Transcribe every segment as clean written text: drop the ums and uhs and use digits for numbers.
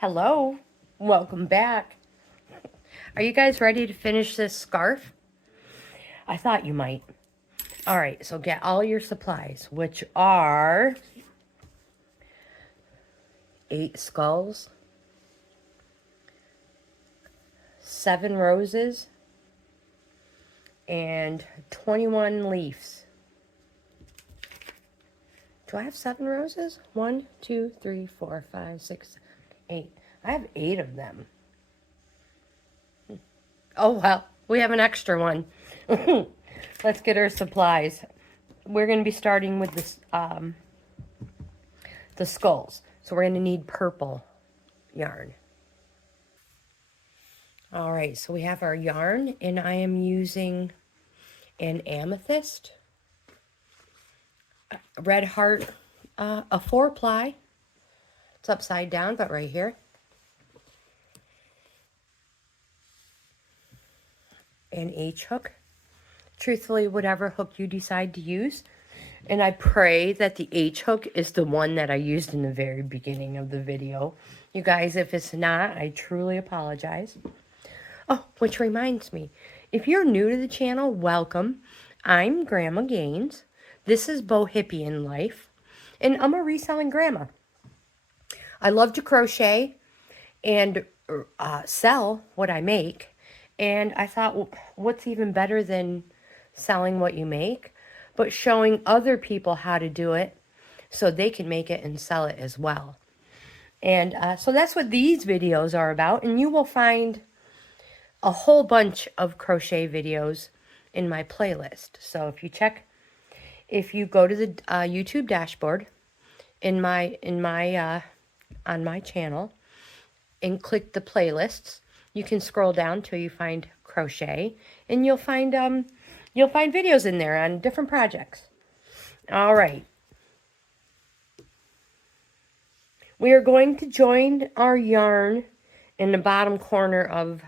Hello, welcome back. Are you guys ready to finish this scarf? I thought you might. All right, so get all your supplies, which are 8 skulls, 7 roses, and 21 leaves. Do I have 7 roses? 1, 2, 3, 4, 5, 6, 8. I have 8 of them. Oh, well, we have an extra one. Let's get our supplies. We're going to be starting with this, the skulls. So we're going to need purple yarn. All right, so we have our yarn, and I am using an amethyst, red heart, a 4-ply. It's upside down, but right here. An H hook. Truthfully, whatever hook you decide to use. And I pray that the H hook is the one that I used in the very beginning of the video. You guys, if it's not, I truly apologize. Oh, which reminds me, if you're new to the channel, welcome. I'm Grandma GAINZ. This is Bohippianlife, and I'm a reselling grandma. I love to crochet and sell what I make, and I thought, well, what's even better than selling what you make, but showing other people how to do it so they can make it and sell it as well. And so that's what these videos are about, and you will find a whole bunch of crochet videos in my playlist. So if you go to the YouTube dashboard on my channel and click the playlists, you can scroll down till you find crochet, and you'll find videos in there on different projects. All right. We are going to join our yarn in the bottom corner of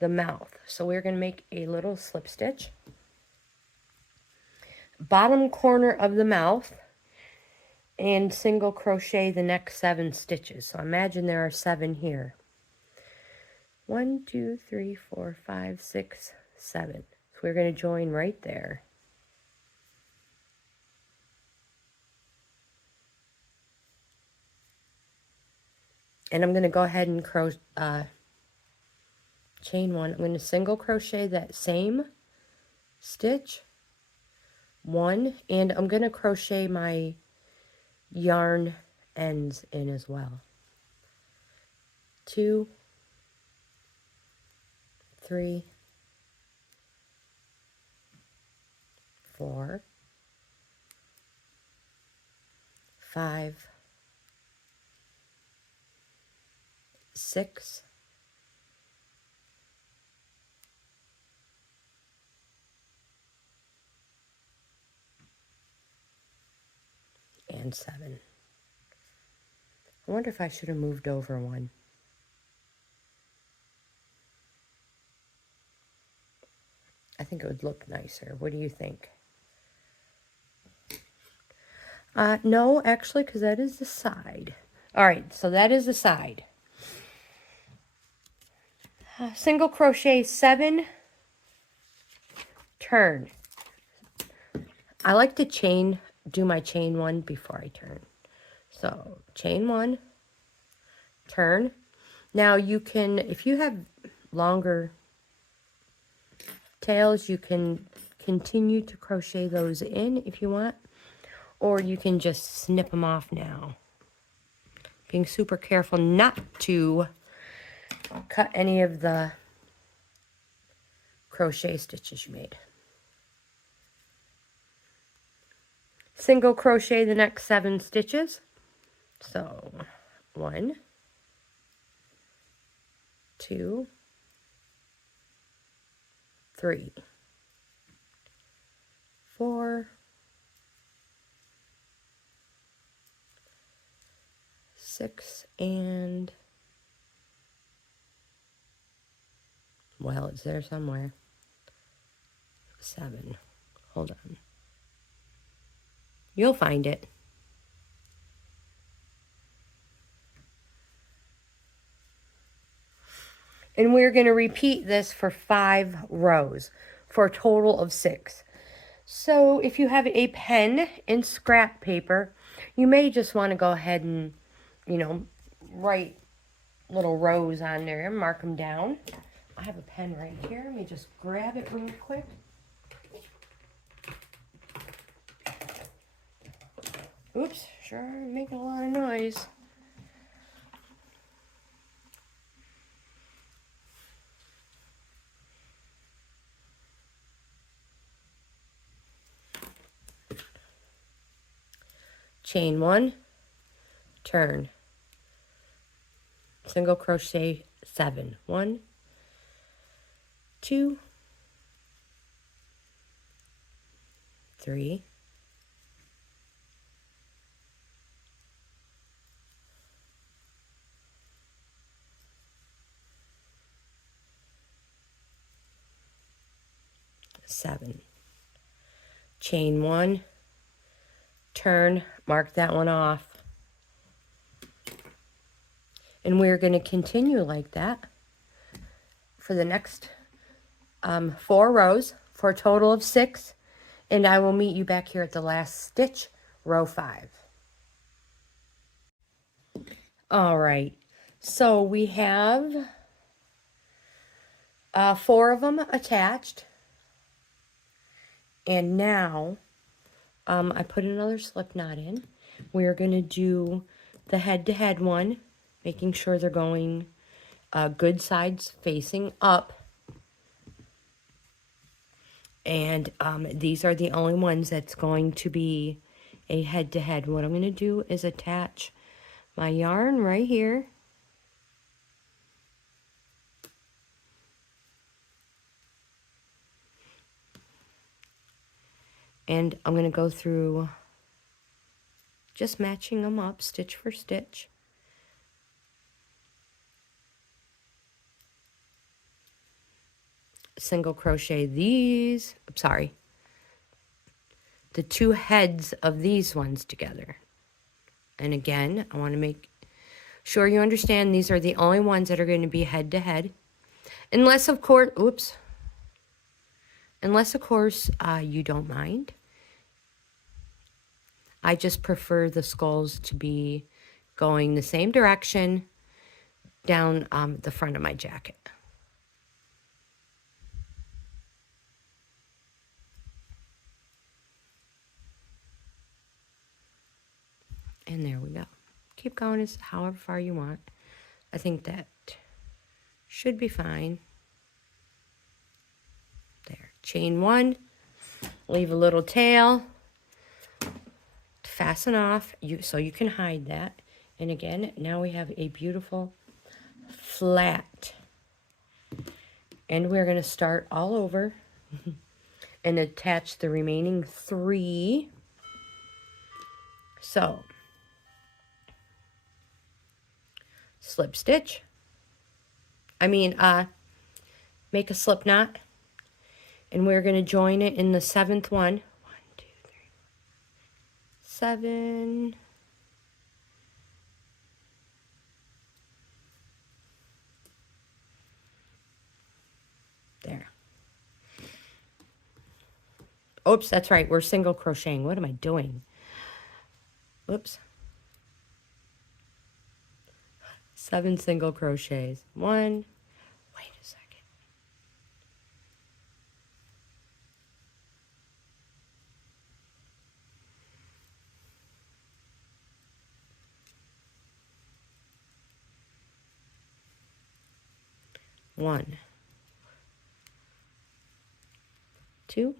the mouth. So we're going to make a little slip stitch. Bottom corner of the mouth, and single crochet the next 7 stitches. So imagine there are 7 here. 1, 2, 3, 4, 5, 6, 7. So we're going to join right there. And I'm going to go ahead and chain 1. I'm going to single crochet that same stitch, 1, and I'm going to crochet my yarn ends in as well. 2, 3, 4, 5, 6, and 7. I wonder if I should have moved over one. I think it would look nicer. What do you think? No, actually, because that is the side. All right, so that is the side. Single crochet 7, turn. I like to do my chain 1 before I turn. So chain 1, turn. Now you can, if you have longer tails, you can continue to crochet those in if you want, or you can just snip them off now. Being super careful not to cut any of the crochet stitches you made. Single crochet the next 7 stitches. So 1, 2, 3, 4, 6, and, well, it's there somewhere. 7. Hold on. You'll find it. And we're going to repeat this for 5 rows for a total of 6. So if you have a pen and scrap paper, you may just want to go ahead and, you know, write little rows on there and mark them down. I have a pen right here. Let me just grab it real quick. Oops, sure making a lot of noise. Chain 1, turn, single crochet 7. 1, 2, 3, 7. Chain 1, turn, mark that one off. And we're going to continue like that for the next 4 rows for a total of 6. And I will meet you back here at the last stitch, row 5. All right, so we have 4 of them attached. And now I put another slip knot in. We're going to do the head-to-head one, making sure they're going good sides facing up. And these are the only ones that's going to be a head-to-head. What I'm going to do is attach my yarn right here. And I'm going to go through just matching them up stitch for stitch. Single crochet these, the 2 heads of these ones together. And again, I want to make sure you understand these are the only ones that are going to be head to head. Unless of course, you don't mind. I just prefer the skulls to be going the same direction down the front of my jacket. And there we go. Keep going as however far you want. I think that should be fine. There. Chain 1. Leave a little tail. Fasten off so you can hide that. And again, now we have a beautiful flat. And we're going to start all over and attach the remaining 3. So, slip stitch. Make a slip knot. And we're going to join it in the 7th one. 1, 2, 3, 7. There. Oops, that's right. We're single crocheting. What am I doing? Oops. 7 single crochets. 1. Wait a second. 1, 2,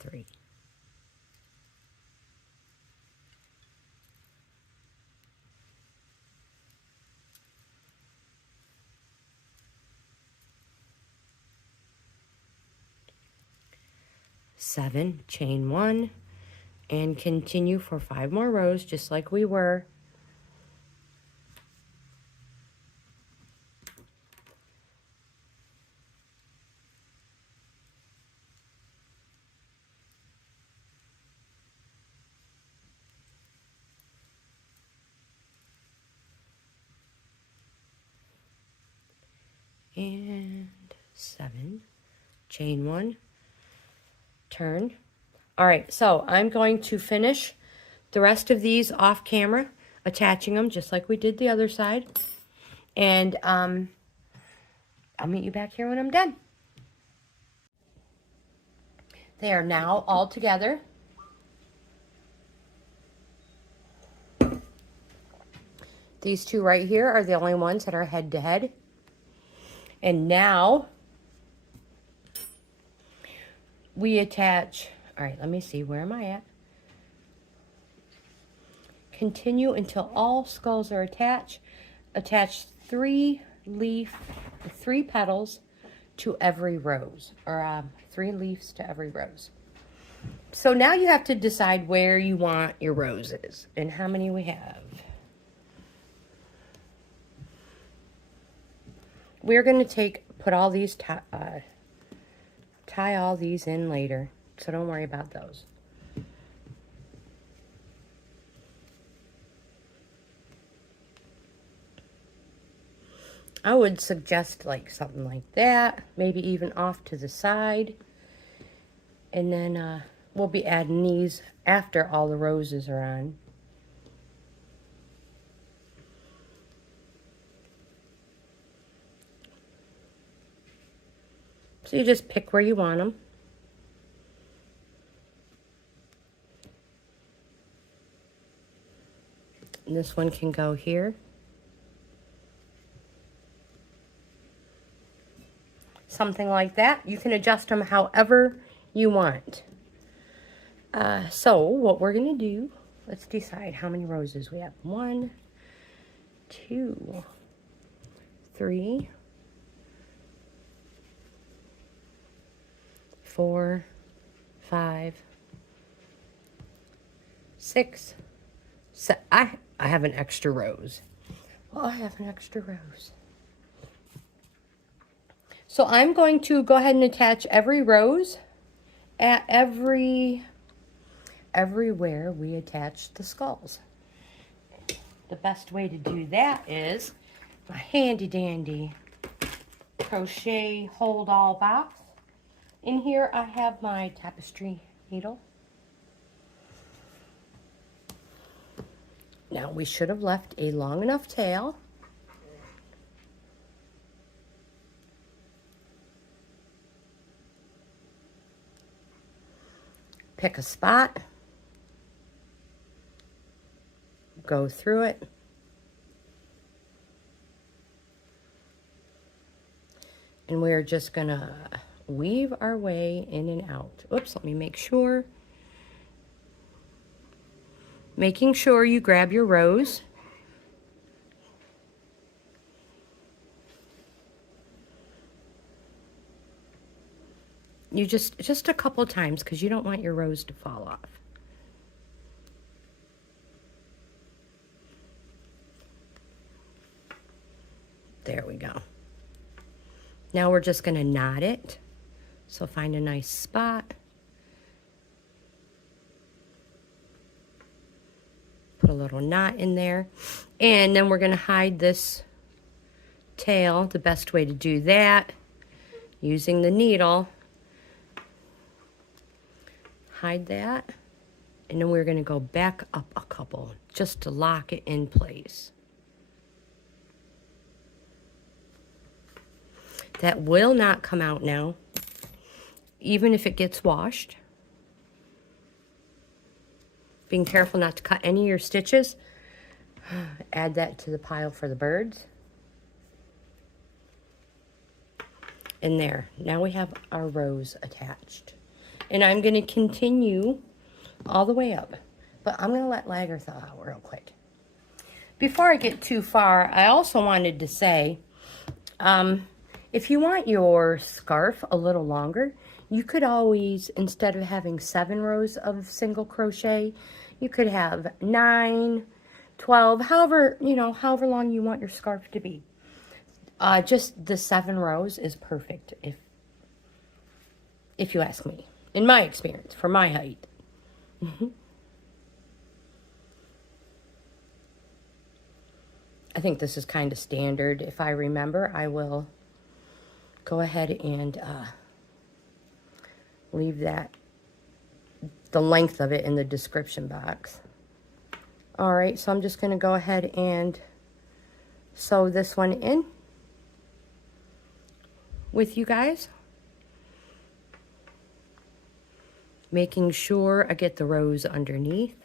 3. 7, chain 1, and continue for 5 more rows just like we were. and 7, chain 1, turn. All right, so I'm going to finish the rest of these off camera, attaching them just like we did the other side. And I'll meet you back here when I'm done. They are now all together. These two right here are the only ones that are head to head. And now we attach, all right, let me see, where am I at? Continue until all skulls are attached. Attach 3 petals to every rose, or 3 leaves to every rose. So now you have to decide where you want your roses and how many we have. We're going to put all these, tie all these in later, so don't worry about those. I would suggest like something like that, maybe even off to the side. And then we'll be adding these after all the roses are on. So you just pick where you want them. And this one can go here. Something like that. You can adjust them however you want. So what we're going to do, let's decide how many roses we have. 1, 2, 3, 4, 5, 6, 7. I have an extra rose. Oh, I have an extra rose. So I'm going to go ahead and attach every rose at everywhere we attach the skulls. The best way to do that is my handy dandy crochet hold all box. In here I have my tapestry needle. Now we should have left a long enough tail. Pick a spot, go through it, and we're just gonna weave our way in and out. Oops, let me make sure. Making sure you grab your rose. You just a couple times because you don't want your rose to fall off. There we go. Now we're just going to knot it. So find a nice spot. Put a little knot in there. And then we're going to hide this tail. The best way to do that, using the needle. Hide that, and then we're going to go back up a couple just to lock it in place. That will not come out now, even if it gets washed. Being careful not to cut any of your stitches. Add that to the pile for the birds. And there, now we have our rose attached. And I'm going to continue all the way up. But I'm going to let Lager thaw out real quick. Before I get too far, I also wanted to say, if you want your scarf a little longer, you could always, instead of having 7 rows of single crochet, you could have 9, 12, however long you want your scarf to be. Just the 7 rows is perfect, if you ask me. In my experience, for my height. I think this is kind of standard. If I remember, I will go ahead and leave that, the length of it, in the description box. All right, so I'm just going to go ahead and sew this one in with you guys, making sure I get the rows underneath.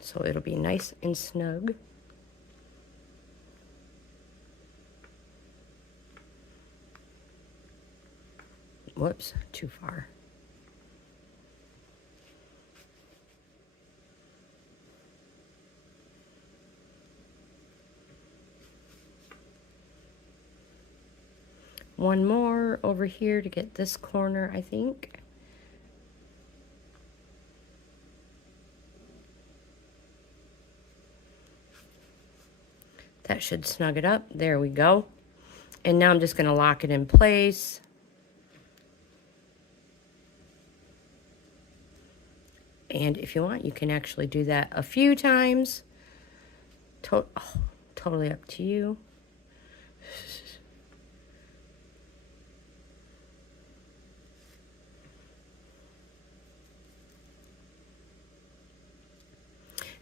So it'll be nice and snug. Whoops, too far. One more over here to get this corner, I think. That should snug it up. There we go. And now I'm just going to lock it in place. And if you want, you can actually do that a few times. Totally up to you.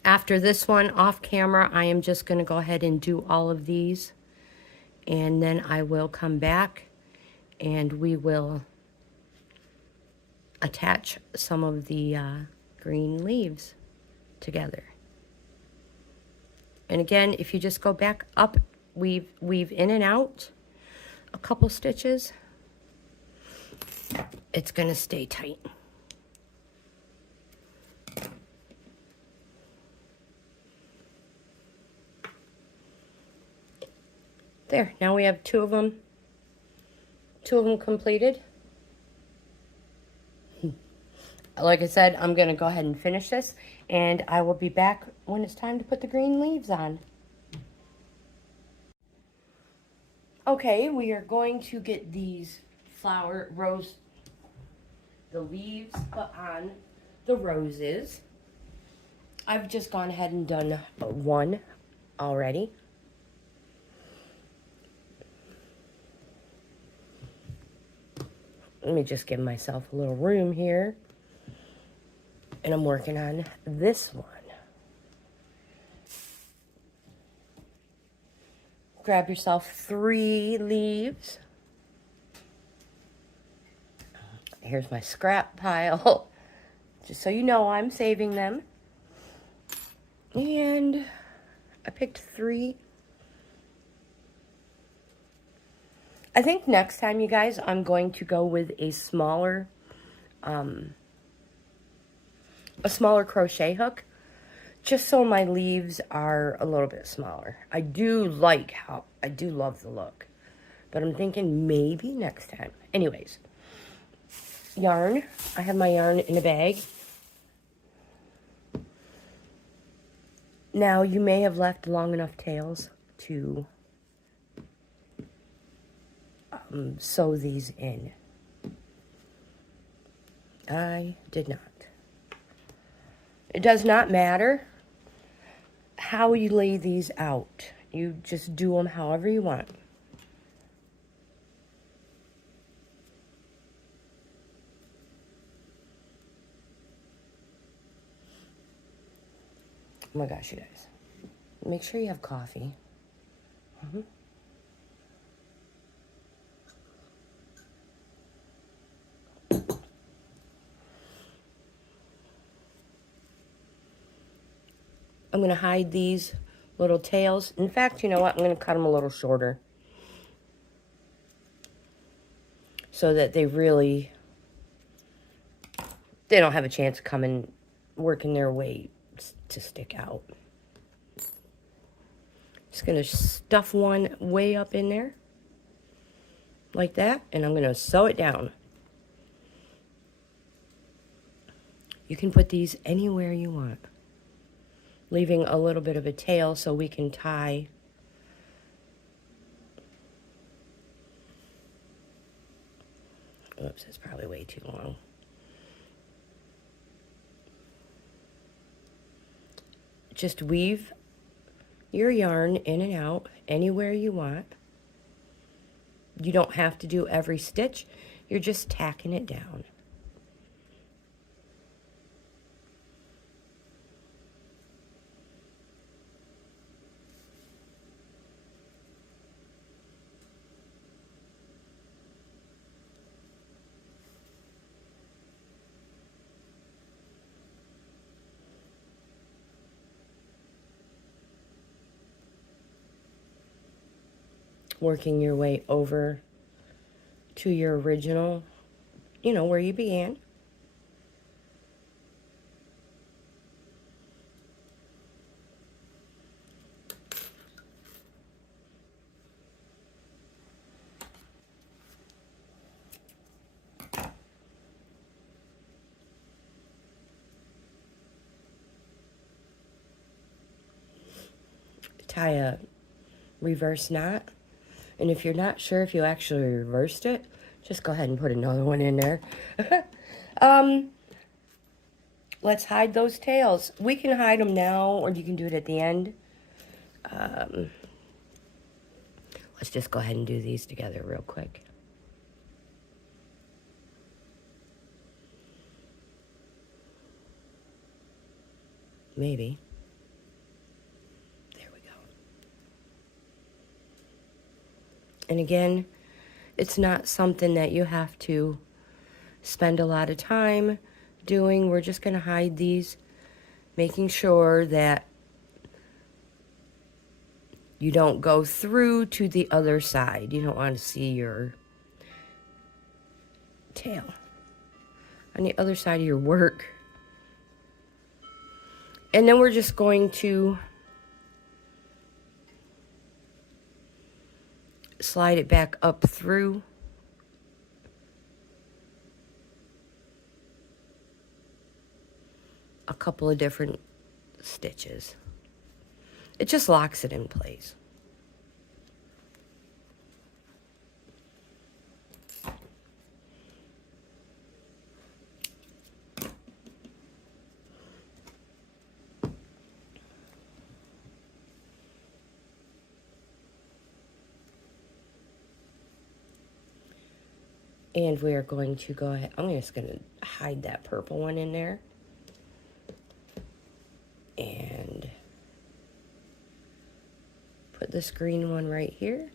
After this one, off camera, I am just going to go ahead and do all of these. And then I will come back and we will attach some of the green leaves together. And again, if you just go back up, weave in and out a couple stitches, it's going to stay tight. There, now we have two of them completed. Like I said, I'm going to go ahead and finish this, and I will be back when it's time to put the green leaves on. Okay, we are going to get these the leaves put on the roses. I've just gone ahead and done one already. Let me just give myself a little room here. And I'm working on this one. Grab yourself 3 leaves. Here's my scrap pile. Just so you know, I'm saving them. And I picked 3. I think next time, you guys, I'm going to go with a smaller crochet hook, just so my leaves are a little bit smaller. I do love the look, but I'm thinking maybe next time. Anyways, yarn. I have my yarn in a bag. Now, you may have left long enough tails to sew these in. I did not. It does not matter how you lay these out. You just do them however you want. Oh my gosh, you guys. Make sure you have coffee. I'm going to hide these little tails. In fact, you know what? I'm going to cut them a little shorter, so that they don't have a chance of coming, working their way to stick out. Just going to stuff one way up in there, like that, and I'm going to sew it down. You can put these anywhere you want, leaving a little bit of a tail so we can tie. Oops, that's probably way too long. Just weave your yarn in and out anywhere you want. You don't have to do every stitch. You're just tacking it down. Working your way over to your original, where you began. Tie a reverse knot. And if you're not sure if you actually reversed it, just go ahead and put another one in there. Let's hide those tails. We can hide them now, or you can do it at the end. Let's just go ahead and do these together real quick. Maybe. There we go. And again, it's not something that you have to spend a lot of time doing. We're just going to hide these, making sure that you don't go through to the other side. You don't want to see your tail on the other side of your work. And then we're just going to slide it back up through. A couple of different stitches. It just locks it in place. And we are going to go ahead, I'm just going to hide that purple one in there. And put this green one right here.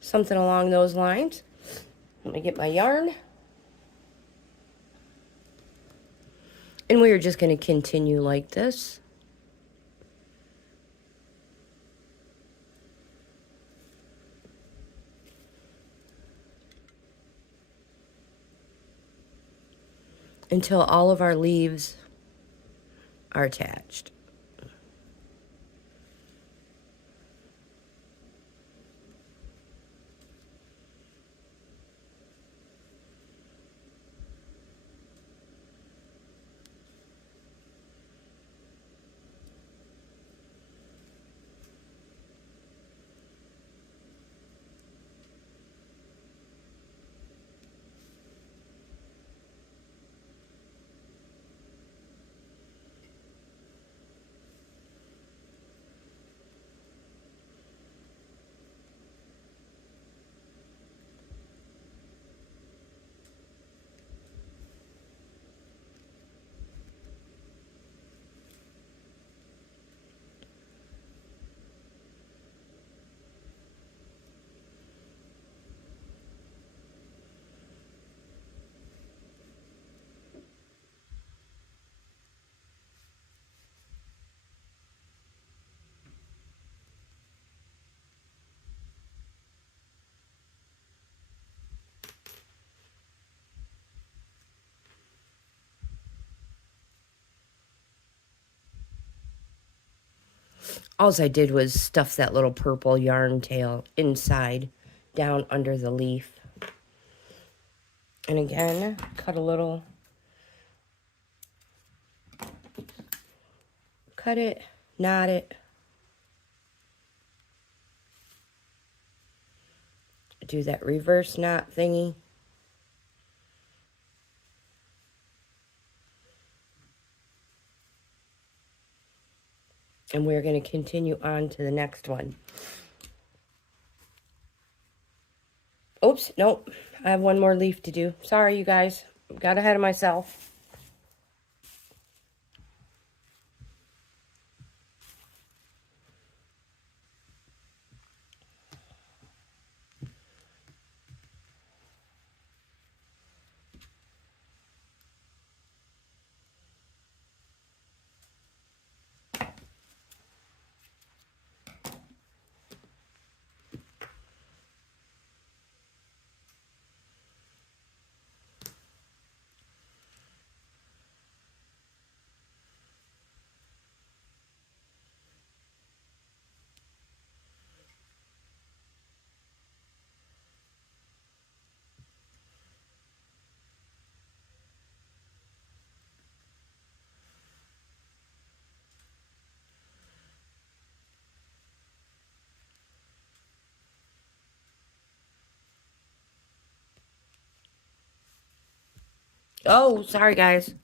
Something along those lines. Let me get my yarn. And we are just going to continue like this. Until all of our leaves are attached. All I did was stuff that little purple yarn tail inside, down under the leaf. And again, cut it, knot it. Do that reverse knot thingy. And we're going to continue on to the next one. Oops, nope. I have one more leaf to do. Sorry, you guys. Got ahead of myself. Oh, sorry, guys.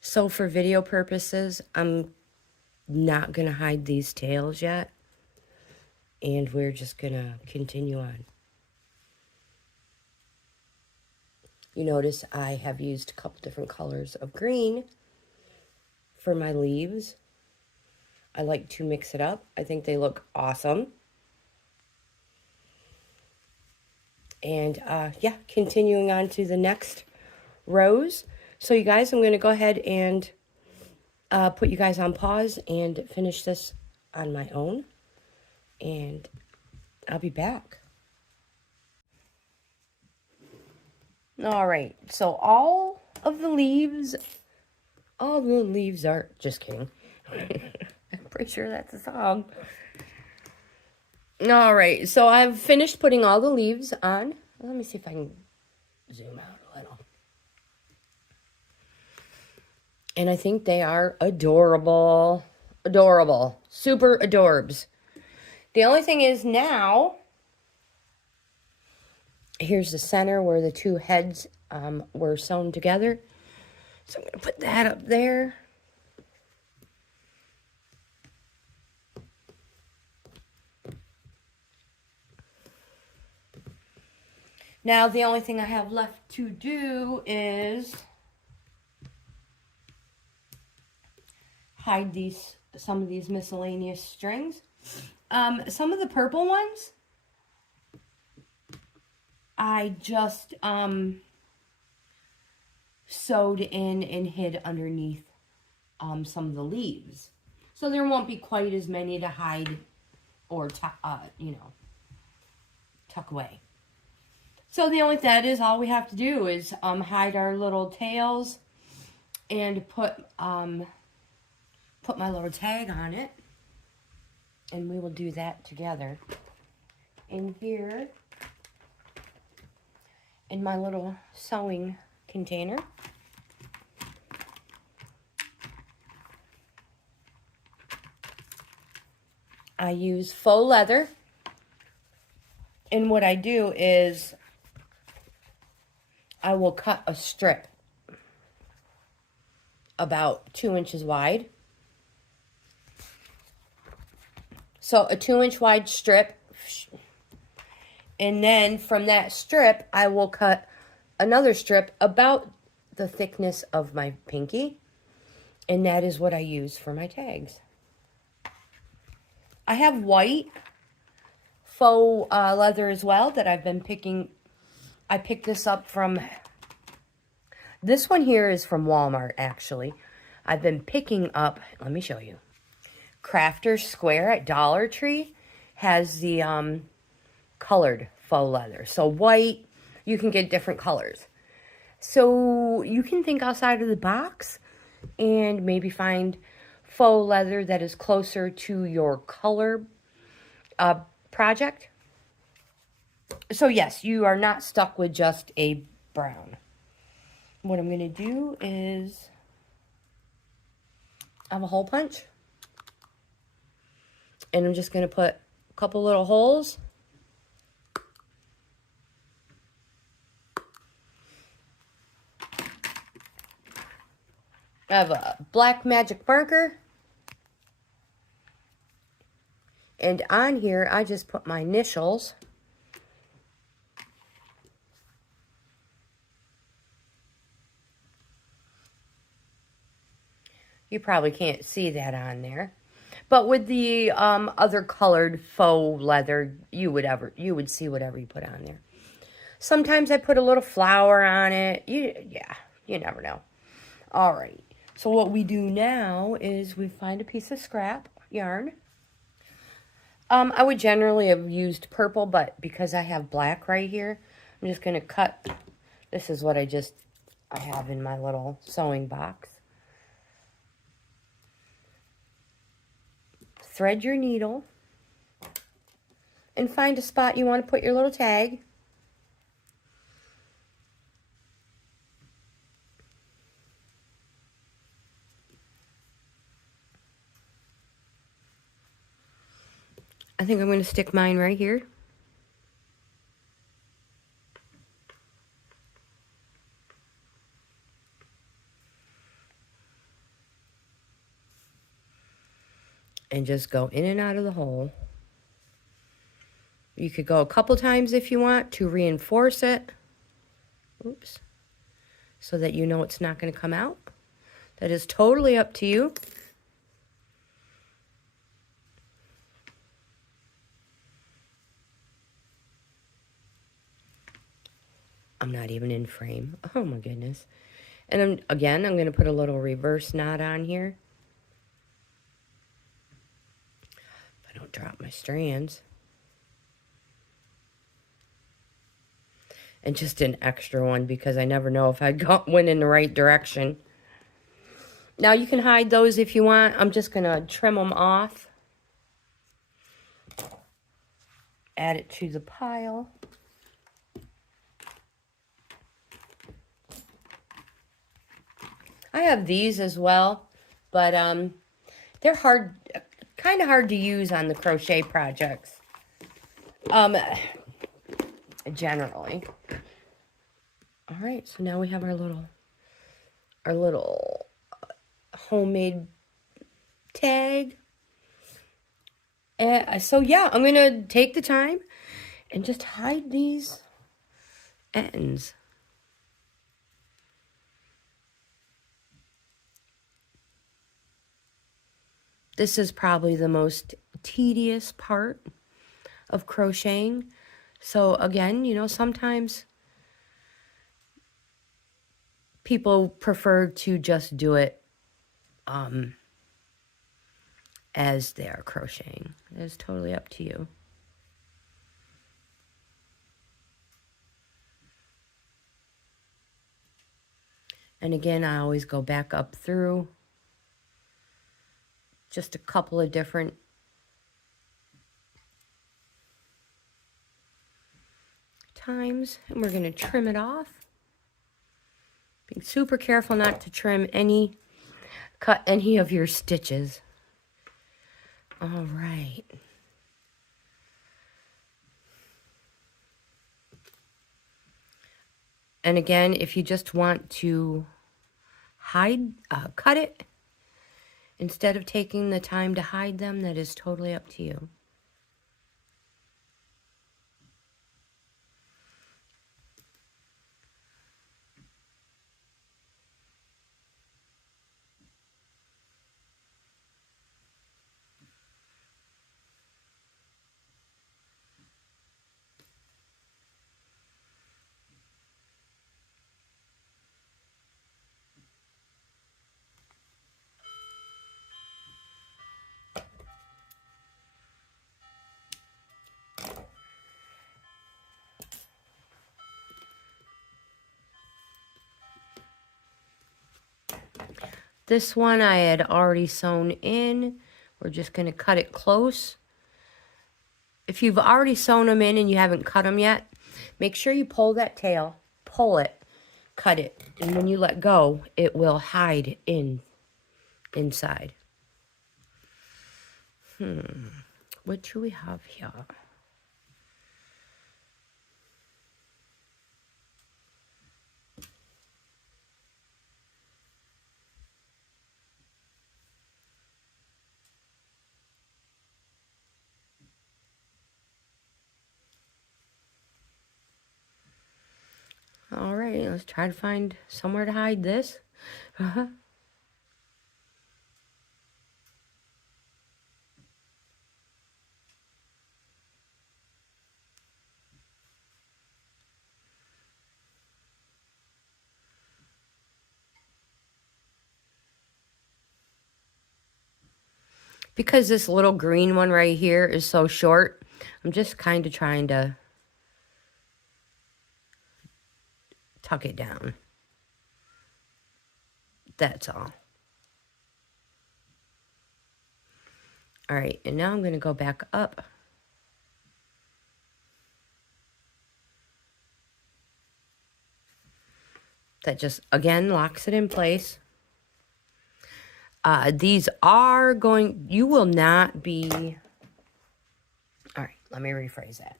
So for video purposes, I'm not going to hide these tails yet. And we're just going to continue on. You notice I have used a couple different colors of green for my leaves. I like to mix it up. I think they look awesome. And yeah, continuing on to the next rows. So you guys, I'm going to go ahead and put you guys on pause and finish this on my own. And I'll be back. All right, so all the leaves are, just kidding. I'm pretty sure that's a song. All right, so I've finished putting all the leaves on. Let me see if I can zoom out a little. And I think they are adorable. Adorable. Super adorbs. The only thing is now, here's the center where the two heads were sewn together. So I'm going to put that up there. Now the only thing I have left to do is hide some of these miscellaneous strings. Some of the purple ones, I just sewed in and hid underneath some of the leaves. So there won't be quite as many to hide or, tuck away. So the only that is all we have to do is hide our little tails and put my little tag on it. And we will do that together. In here, in my little sewing container, I use faux leather. And what I do is I will cut a strip about 2 inches wide. So a 2-inch wide strip. And then from that strip, I will cut another strip about the thickness of my pinky. And that is what I use for my tags. I have white faux leather as well that I've been picking. I picked this up from, this one here is from Walmart actually. I've been picking up, let me show you. Crafter's Square at Dollar Tree has the colored faux leather. So white, you can get different colors. So you can think outside of the box and maybe find faux leather that is closer to your color project. So yes, you are not stuck with just a brown. What I'm going to do is I have a hole punch. And I'm just going to put a couple little holes. I have a black magic marker. And on here, I just put my initials. You probably can't see that on there. But with the other colored faux leather, you would see whatever you put on there. Sometimes I put a little flower on it. You never know. All right. So what we do now is we find a piece of scrap yarn. I would generally have used purple, but because I have black right here, I'm just going to cut. This is what I have in my little sewing box. Thread your needle and find a spot you want to put your little tag. I think I'm going to stick mine right here. And just go in and out of the hole. You could go a couple times if you want to reinforce it. Oops. So that you know it's not going to come out. That is totally up to you. I'm not even in frame. Oh my goodness. And I'm going to put a little reverse knot on here. If I don't drop my strands. And just an extra one because I never know if I went in the right direction. Now you can hide those if you want. I'm just going to trim them off. Add it to the pile. I have these as well, but they're kind of hard to use on the crochet projects. Generally. All right, so now we have our little homemade tag. So yeah, I'm gonna take the time and just hide these ends. This is probably the most tedious part of crocheting. So again, you know, sometimes people prefer to just do it as they are crocheting. It's totally up to you. And again, I always go back up through just a couple of different times, and we're going to trim it off. Being super careful not to cut any of your stitches. All right. And again, if you just want to cut it, instead of taking the time to hide them, that is totally up to you. This one I had already sewn in. We're just going to cut it close. If you've already sewn them in and you haven't cut them yet, make sure you pull that tail, pull it, cut it, and when you let go, it will hide inside. What do we have here? All right, let's try to find somewhere to hide this. Because this little green one right here is so short, I'm just kind of trying to tuck it down. That's all. All right, and now I'm going to go back up. That just, again, locks it in place. These are going, you will not be, all right, let me rephrase that.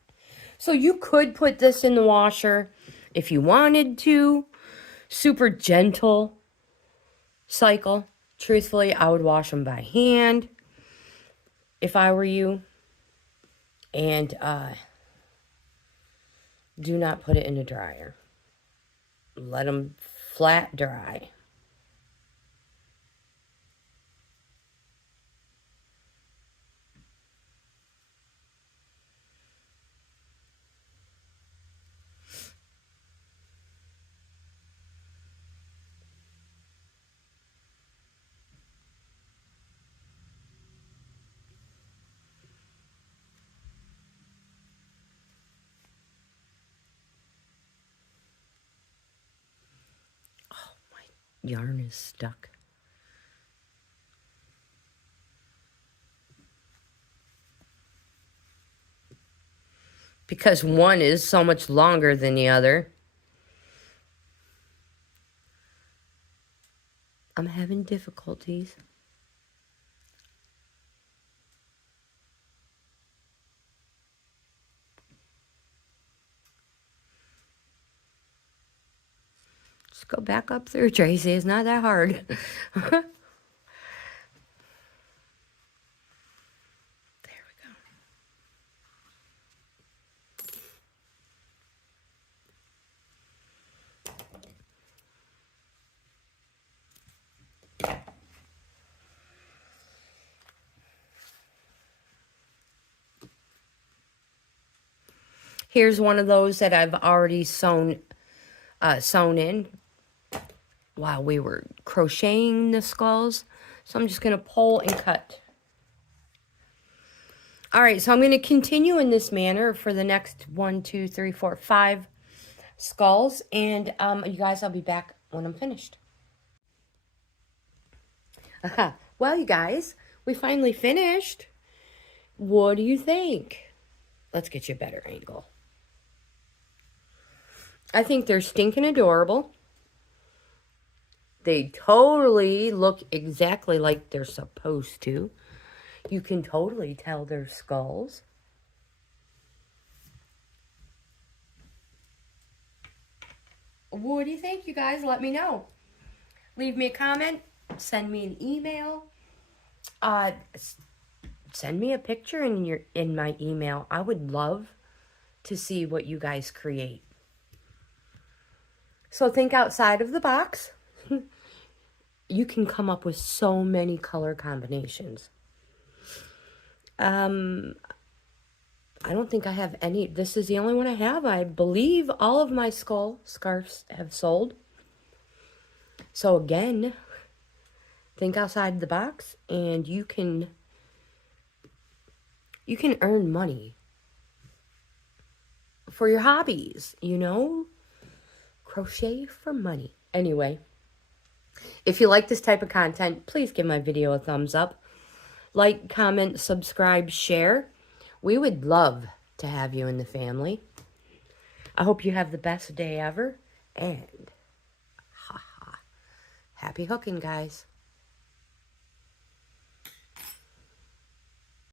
So you could put this in the washer if you wanted to. Super gentle cycle. Truthfully, I would wash them by hand if I were you. And do not put it in the dryer. Let them flat dry. Yarn is stuck. Because one is so much longer than the other. I'm having difficulties. Just go back up through, Tracy. It's not that hard. There we go. Here's one of those that I've already sewn in while we were crocheting the skulls. So I'm just going to pull and cut. All right, so I'm going to continue in this manner for the next 1, 2, 3, 4, 5 skulls. And you guys, I'll be back when I'm finished. Well, you guys, we finally finished. What do you think? Let's get you a better angle. I think they're stinking adorable. They totally look exactly like they're supposed to. You can totally tell they're skulls. What do you think, you guys? Let me know. Leave me a comment. Send me an email. Send me a picture in my email. I would love to see what you guys create. So think outside of the box. You can come up with so many color combinations. I don't think I have any. This is the only one I have. I believe all of my skull scarves have sold. So again, think outside the box and you can earn money for your hobbies, you know? Crochet for money. Anyway, If you like this type of content, please give my video a thumbs up. Like, comment, subscribe, share. We would love to have you in the family. I hope you have the best day ever. And happy hooking, guys.